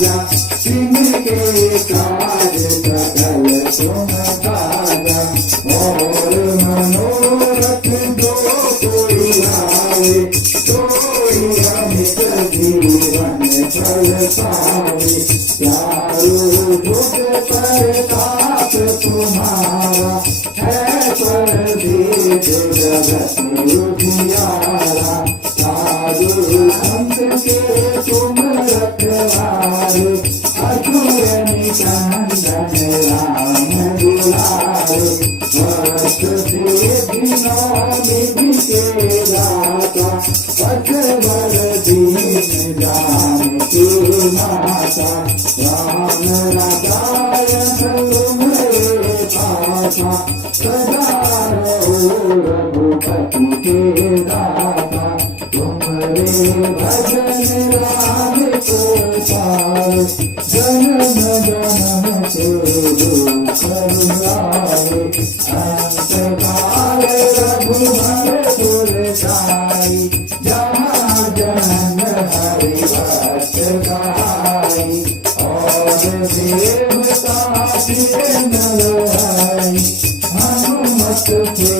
राजा जिनके काज सकल तुम काजा और मनोरथ जो कोई आवे कोई अमित जीवन फल पावे चारों जुग प्रताप तुम्हारा है परदीप जगत उजियारा साधु संत के तुम रखवारे असुर निकंदन राम दुलारे वस्त सिद्धि निधि के दाता पथवर दीन जानकी माता राम रसायन तुम्हारे पासा सदा रहो रघुपति के दाता तुम्हारे भजन राम को पाए जन्म जन्म के दुख हराए अंत काल रघुवर पुर जाई जहाँ जन्म हरि भक्त गाई और देवता सिर नरवाई हनुमत के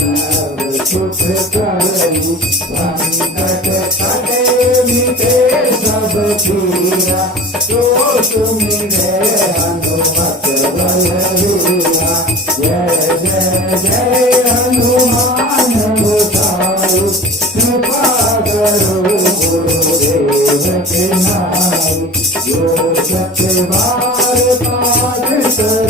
नर सुख करई संकट कटे मिटे सब पीरा तो तुमरे हनुमत बलवीरा जय जय जय